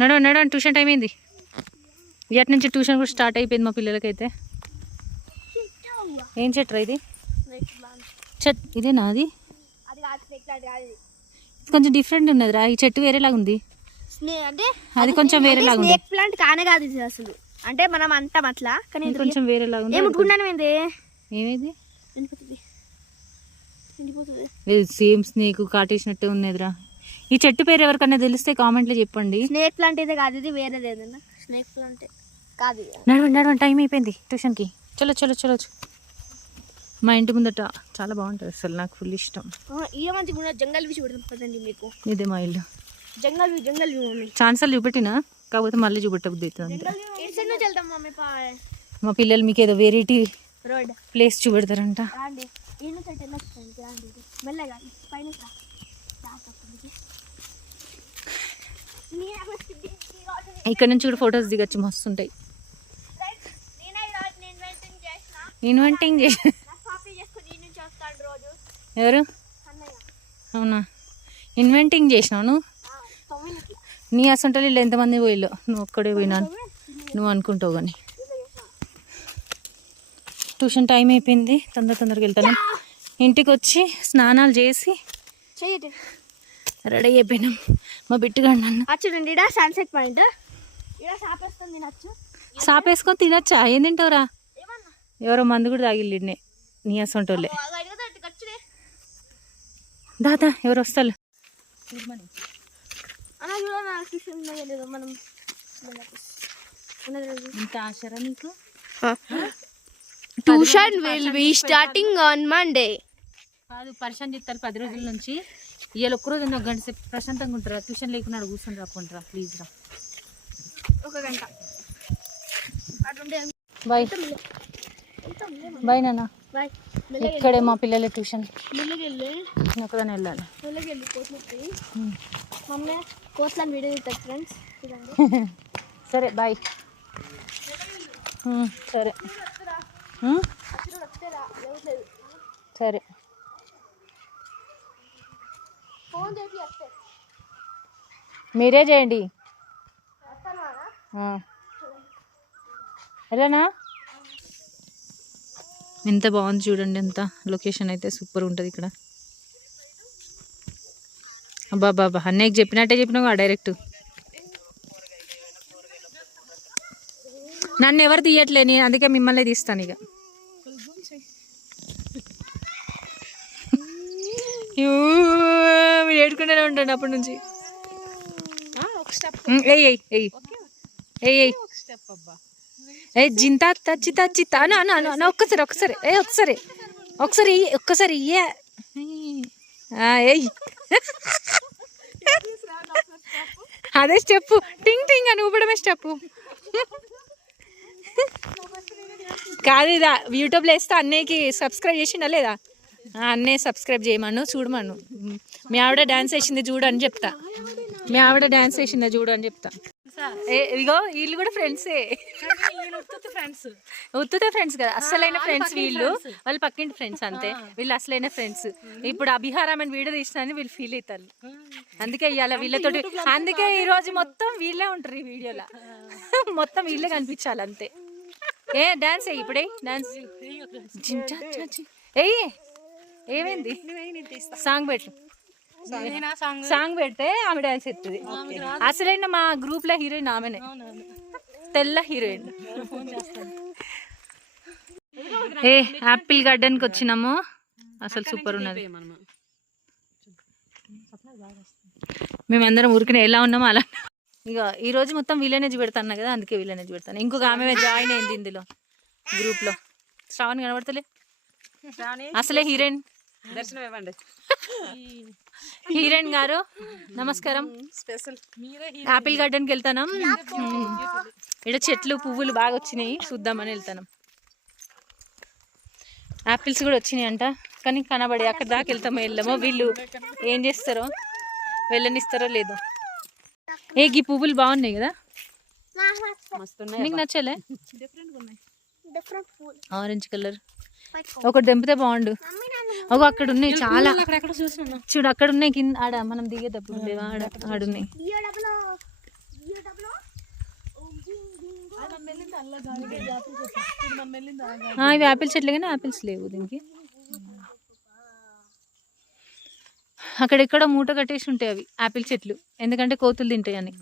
నడవ నడవ tuition time అయింది ఇయటి నుంచి ట్యూషన్ కూడా స్టార్ట్ అయిపోయింది మా పిల్లలకైతే. ఏం చెట్టు రా ఇది? చెట్ ఇదేనా అది ఇది. ఇది కొంచెం డిఫరెంట్ ఉన్నది రా ఈ చెట్టు వేరేలాగా ఉంది. అది కొంచెం వేరేలాగా ఉంది. ప్లాంట్ కానే కాదు ఇది అసలు. అంటే మనం అంటాం అట్లా కానీ కొంచెం వేరేలాగా ఉంది. ఏముట్టుకున్నాను ఏంది? ఏమేది? సేమ్ స్నేక్ కాటేసినట్టే ఉన్నదిరా ఈ చెట్టు పేరు ఎవరికన్నా తెలిస్తే కామెంట్లో చెప్పండి. స్నేక్ ప్లాంట్ అయితే కాదు ఇది వేరేది ఏదన్నా స్నేక్ ప్లాంట్ కాదు. నడవండి నడవండి టైం అయిపోయింది ట్యూషన్కి. చలో చలో చలో. మా ఇంటి ముందట చాలా బాగుంటుంది అసలు నాకు ఫుల్ ఇష్టం. ఇదే కూడా జంగల్ వ్యూ పదండి మీకు. ఇదే మా ఇల్లు. Jungle view jungle view mummy. ఛాన్సల్ చూపెట్టినా? కాకపోతే మళ్ళీ చూపెట్టబుద్ది అవుతుంది మా పిల్లలు మీకు ఏదో వెరైటీ రోడ్. ప్లేస్ చూపెడతారంట రాండి ఈ నుంచి అటు వెళ్ళొచ్చు రాండి ఇది. మెల్లగా పైన రా. రా, తప్పకుండా. నేను అక్కడ సిద్ధి- ఈ రోజు ఇక్కడ నుంచి కూడా ఫొటోస్ దిగచ్చు మస్తు ఉంటాయి ఇన్వెంటింగ్ చేసి ఎవరు? అవునా? ఇన్వెంటింగ్ చేసినావు నీ అసంటలు వీళ్ళు ఎంతమంది పోయిలో నువ్వు ఒక్కడే పోయినాను నువ్వు అనుకుంటావు కానీ ట్యూషన్ టైం అయిపోయింది తొందర తొందరగా వెళ్తాను. ఇంటికి వచ్చి స్నానాలు చేసి రెడీ అయిపోయినాం. మా బిట్టుగాడు నన్ను. చూడండి ఇక్కడ సన్సెట్ పాయింట్ ఇక్కడ సాపేస్తుంది తినచ్చు. సాపేసుకొని తినచ్చా? ఏం తింటావురా? ఏమన్నా? ఎవరో మందు కూడా తాగిల్లిడ్నే నీ అసంటోళ్ళే. దాదా ఎవరు వస్తారు. ఇంత ఆశరా నీకు? Tuition will be starting on Monday కాదు పరిశాన్ చెప్తారు పది రోజుల నుంచి. ఇవాళ ఒక్కరోజు ఒక గంట సేపు ప్రశాంతంగా ఉంటారా? ట్యూషన్ లేకుండా కూర్చొని రాకుంటారా ప్లీజ్ రా. ఒక గంట. బాయ్. బాయ్ నాన్న. ఇక్కడే మా పిల్లల ట్యూషన్. ఒకదాన్ని వెళ్ళాలి. మెల్లగా వెళ్ళి కోట్లకి మమ్మీ కోట్లని వీడియో తీస్తారు ఫ్రెండ్స్ చూడండి సరే బాయ్. సరే. సరే. ఫోన్ చేసి వస్తే మీరే చేయండి. ఎలానా? ఎంత బాగుంది చూడండి ఎంత లొకేషన్ అయితే సూపర్ ఉంటుంది ఇక్కడ. అబ్బా బాబా అన్నయ్యకి చెప్పినట్టే చెప్పినావు డైరెక్ట్. నన్ను ఎవరు తీయట్లే నేను అందుకే మిమ్మల్ని తీస్తాను ఇక. యూ, ఏడుకుంటూనే ఉంటాడు అప్పటి నుంచి. ఏ జింత తచ్చి తచ్చి అను అను అను అను. ఒక్కసారి ఒక్కసారి. ఏ ఒక్కసారి. ఒకసారి ఇయ్యి, ఒక్కసారి ఎయ్ అదే స్టెప్ టింగ్ టింగ్ అని ఊపడమే స్టెప్ కాదు ఇదా యూట్యూబ్లో వేస్తే అన్నయ్యకి సబ్స్క్రైబ్ చేసిండా లేదా? అన్నయ్య సబ్స్క్రైబ్ చేయమను చూడమను. మీ ఆవిడ డాన్స్ వేసింది చూడు అని చెప్తా. మీ ఆవిడ డాన్స్ వేసిందా చూడు అని చెప్తా. ఏ, ఇగో వీళ్ళు కూడా ఫ్రెండ్సే ఫ్రెండ్స్ ఉత్తుతే ఫ్రెండ్స్ కదా. అసలైన ఫ్రెండ్స్ వీళ్ళు వాళ్ళు. పక్కింటి ఫ్రెండ్స్ అంతే. వీళ్ళు అసలైన ఫ్రెండ్స్ ఇప్పుడు అభిహారం అని వీడియో తీసినా వీళ్ళు ఫీల్ అవుతారు. అందుకే ఇవాళ వీళ్ళతోటి అందుకే ఈ రోజు మొత్తం వీళ్ళే ఉంటారు ఈ వీడియోలో. మొత్తం వీళ్ళే కనిపించాలి అంతే. ఏ డాన్స్ ఏ ఇప్పుడే డాన్స్ ఏయ్ ఏమైంది? సాంగ్ పెట్టు. సాంగ్. పెడితే ఆమె డాన్స్ ఎత్తుంది అసలైన మా గ్రూప్లో హీరోయిన్ ఆమెనే. తెల్ల హీరోయిన్. ఏ యాపిల్ గార్డెన్కి వచ్చినాము. అసలు సూపర్ ఉన్నది. మేమందరం ఊరికనే ఎలా ఉన్నామో అలా ఇక ఈ రోజు మొత్తం విలేనేజ్ పెడతాను కదా అందుకే విలేనేజ్ పెడతాను ఇంకొక ఆమె జాయిన్ అయింది ఇందులో గ్రూప్లో. శ్రావణ్ కనబడతలే? అసలే హీరోయిన్. దర్శనం ఇవ్వండి హీరోయిన్ గారు నమస్కారం. స్పెషల్. ఆపిల్ గార్డెన్కి వెళ్తాను. ఇక్కడ చెట్లు పువ్వులు బాగా వచ్చినాయి. చూద్దామని వెళ్తాను. ఆపిల్స్ కూడా వచ్చినాయి అంట కానీ కనబడి అక్కడ దాకా వెళ్తామో వెళ్ళామో వీళ్ళు ఏం చేస్తారో వెళ్ళనిస్తారో లేదో. ఏ ఈ పువ్వులు బాగున్నాయి కదా? నీకు నచ్చలే? డిఫరెంట్ ఫుల్ ఆరెంజ్ కలర్ ఒకటి తెంపితే బాగుండు. ఒక అక్కడ ఉన్నాయి చాలా చూడు అక్కడ ఉన్నాయి కింద ఆడ మనం దిగేటప్పుడు ఆడ ఆడున్నాయి. ఇవి యాపిల్ చెట్లు కానీ యాపిల్స్ లేవు దీనికి. అక్కడెక్కడ మూట కట్టేసి ఉంటాయి అవి యాపిల్ చెట్లు. ఎందుకంటే కోతులు తింటాయని.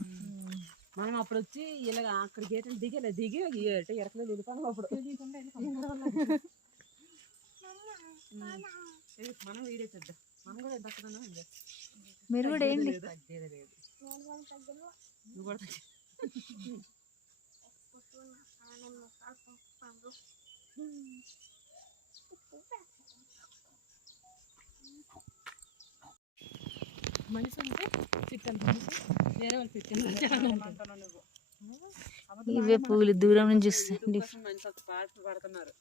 మనం అప్పుడు వచ్చి ఇలాగ అక్కడ గేట్ దిగలే దిగి ఎరకలేదు అప్పుడు మనం వీడియో చేద్దాం. మనం కూడా ఎంత అక్కడ ఉన్నాం మీరు కూడా ఏంటి? నువ్వు కూడా. మనిషి అంటే చికెన్ వేరే వాళ్ళు చికెన్ ఇవే పువ్వులు దూరం నుంచి చూస్తే పడుతున్నారు.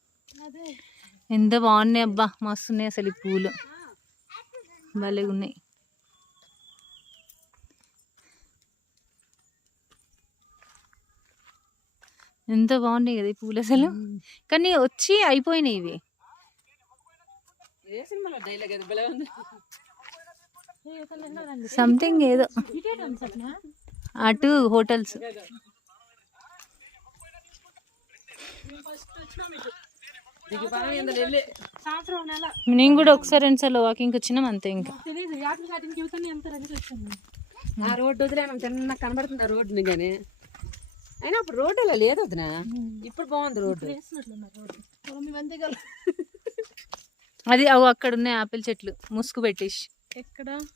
ఎంత బాగున్నాయి అబ్బా. మస్తున్నాయి అసలు ఈ పువ్వులు భలేగా ఉన్నాయి. ఎంత బాగున్నాయి కదా ఈ పువ్వులు అసలు. కానీ వచ్చి అయిపోయినాయి ఇవి. భలే సంథింగ్ ఏదో. అటు హోటల్స్. నేను కూడా ఒకసారి రెండు సార్లు వాకింగ్ వచ్చినాం అంతే ఇంకా. ఆ రోడ్డు వదిలేమో చిన్న కనబడుతుంది ఆ రోడ్డుని కానీ అయినా అప్పుడు రోడ్డు అలా లేదు వదిన. ఇప్పుడు బాగుంది రోడ్డు. అది అగో అక్కడ ఉన్నాయి ఆపిల్ చెట్లు ముసుగు పెట్టేసి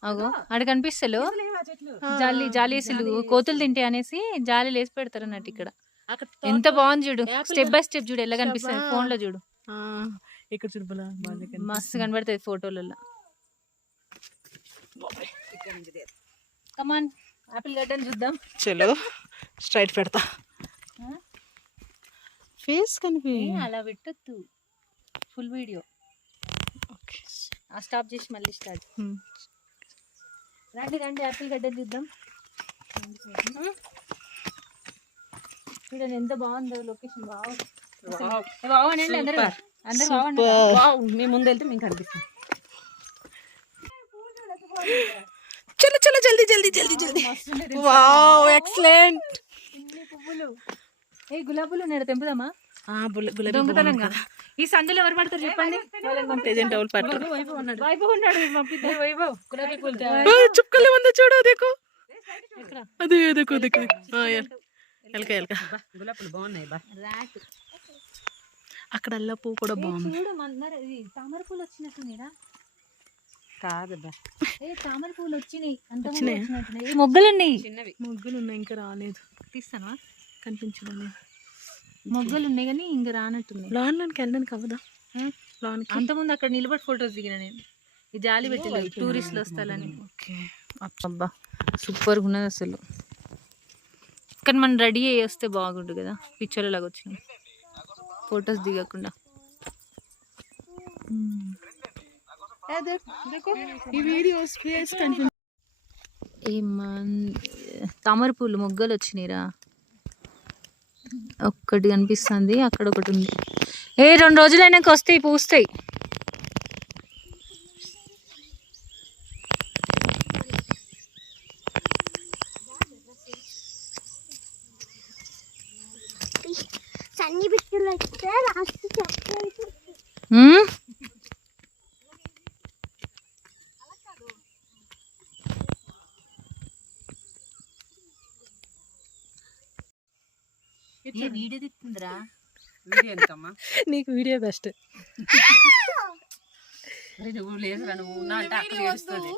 అగో అక్కడ కనిపిస్తలు జాలి జాలి వేసిలు కోతులు తింటే అనేసి జాలి వేసి పెడతారు అన్నట్టు ఇక్కడ ఎంత బాగుంది చూడు. స్టెప్ బై స్టెప్ చూడు ఎలా కనిపిస్తుంది ఫోన్లో చూడు. ఇక్కడ చూడబలా మస్తు కనబడుతుంది ఫోటోలలో కమాన్ ఆపిల్ గడ్డని చూద్దాం. చలో స్ట్రైట్ పెడతా. ఫేస్ కనిపి ఏ, అలా పెట్టద్దు. ఫుల్ వీడియో ఆ స్టాప్ చేసి మళ్ళీ స్టార్ట్ రండి రండి ఆపిల్ గడ్డని చూద్దాం. చూడండి ఎంత బాగుందో లొకేషన్ బాగుంది. మీ ముందు వెళ్తే మీకు కనిపిస్తుంది చలో చలో జల్దీ జల్దీ జల్దీ జల్దీ. వావ్ ఎక్సలెంట్ ఇన్ని పువ్వులు. ఏ గులాబీలు తెంపుదామా? గులాబీ దొంగతనంగా? ఈ సందులో ఎవరు పడతారు చెప్పండి? ప్రెజెంట్ అవులు పట్టు వైభవ్ ఉన్నాడు. వైభవ్ ఉన్నాడు పంపిద్దాం? వైభవ్. గులాబీ పూలు చుక్కలు ఉంది చూడు దేకో? అదే దేకో దేకో ఎలక ఎలక. గులాబీలు బాగున్నాయి బా. ర్యాట్ అక్కడ అల్ల పువ్వు కూడా బాగుంది. చూడు తామర పూలు వచ్చినట్టున్నాయిరా. కాదబ్బా ఏ తామర పూలు వచ్చినాయి. అంత వచ్చినట్టున్నాయి. మొగ్గలు ఉన్నాయి చిన్నవి. ముగ్గులు ఉన్నాయి ఇంకా రాలేదు. తీస్తానా కనిపించడం లేదు. మొగ్గలు ఉన్నాయి కానీ ఇంకా రానట్టున్నాయి. లాన్లోకి వెళ్ళడానికి అవ్వదా? లాన్కి అంతకుముందు అక్కడ నిలబడి ఫొటోస్ దిగిన నేను. ఈ జాలి పెట్టలేదు టూరిస్టులు వస్తాలని ఓకే. అబ్బా సూపర్గా ఉన్నది అసలు. కానీ మనం రెడీ అయ్యి వస్తే బాగుండు కదా పిక్చర్ లాగా వచ్చినాం. ఫొటోస్ దిగకుండా. ఈ వీడియోస్ తామర పూలు మొగ్గలు వచ్చినాయిరా. ఒక్కటి కనిపిస్తుంది అక్కడ ఒకటి ఉంది. ఏ రెండు రోజులు అయినాక వస్తాయి పూస్తాయి. వీడియో వీడియో నీకు వీడియో బెస్ట్. నువ్వు లేదురా నువ్వు ఉన్నా అంటే అక్కడ ఏడుస్తుంది.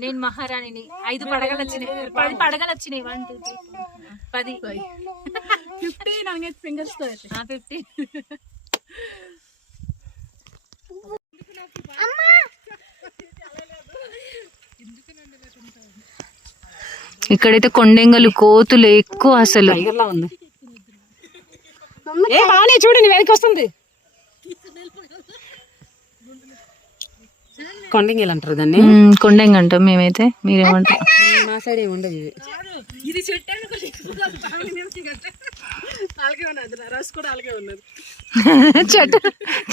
నేను మహారాణిని నేను మహారాణిని ఐదు పడగలు వచ్చినాయి పది పడగలు వచ్చినాయి వన్ టూ త్రీ పది ఫిఫ్టీ ನನಗೆ ಫಿಂಗರ್ಸ್ ఫిఫ్టీ ఇక్కడైతే కొండెంగలు కోతులు ఎక్కువ అసలు టైగర్లా ఉంది ఏ బాగానే చూడు నీ వెనక్కి వస్తుంది కొండంగిల్ అంటారు దాన్ని? కొండెంగ అంటాం మేమైతే మీరేమంటారు? మా సైడ్ ఏమి ఉండవు ఇవి. ఇది చెట్టు చెట్టు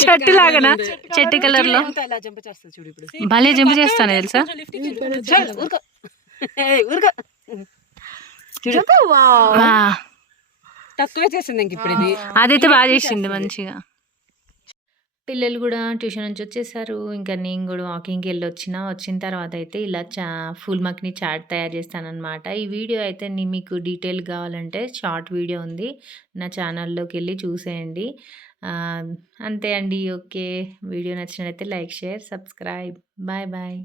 చెట్టు లాగానా? చెట్టు కలర్లో భలే జంప్ చేస్తాను తెలుసా? తక్కువే చేసింది ఇంక ఇప్పుడు ఇది. అదైతే బాగా చేసింది మంచిగా. పిల్లలు కూడా ట్యూషన్ నుంచి వచ్చేసారు. ఇంకా నేను కూడా వాకింగ్కి వెళ్ళి వచ్చిన వచ్చిన తర్వాత అయితే ఇలా చా ఫుల్ మక్ని చాట్ తయారు చేస్తానన్నమాట. ఈ వీడియో అయితే నీ మీకు డీటెయిల్ కావాలంటే షార్ట్ వీడియో ఉంది. నా ఛానల్లోకి వెళ్ళి చూసేయండి. అంతే అండి. ఓకే. వీడియో నచ్చినట్లయితే like share subscribe. Bye bye.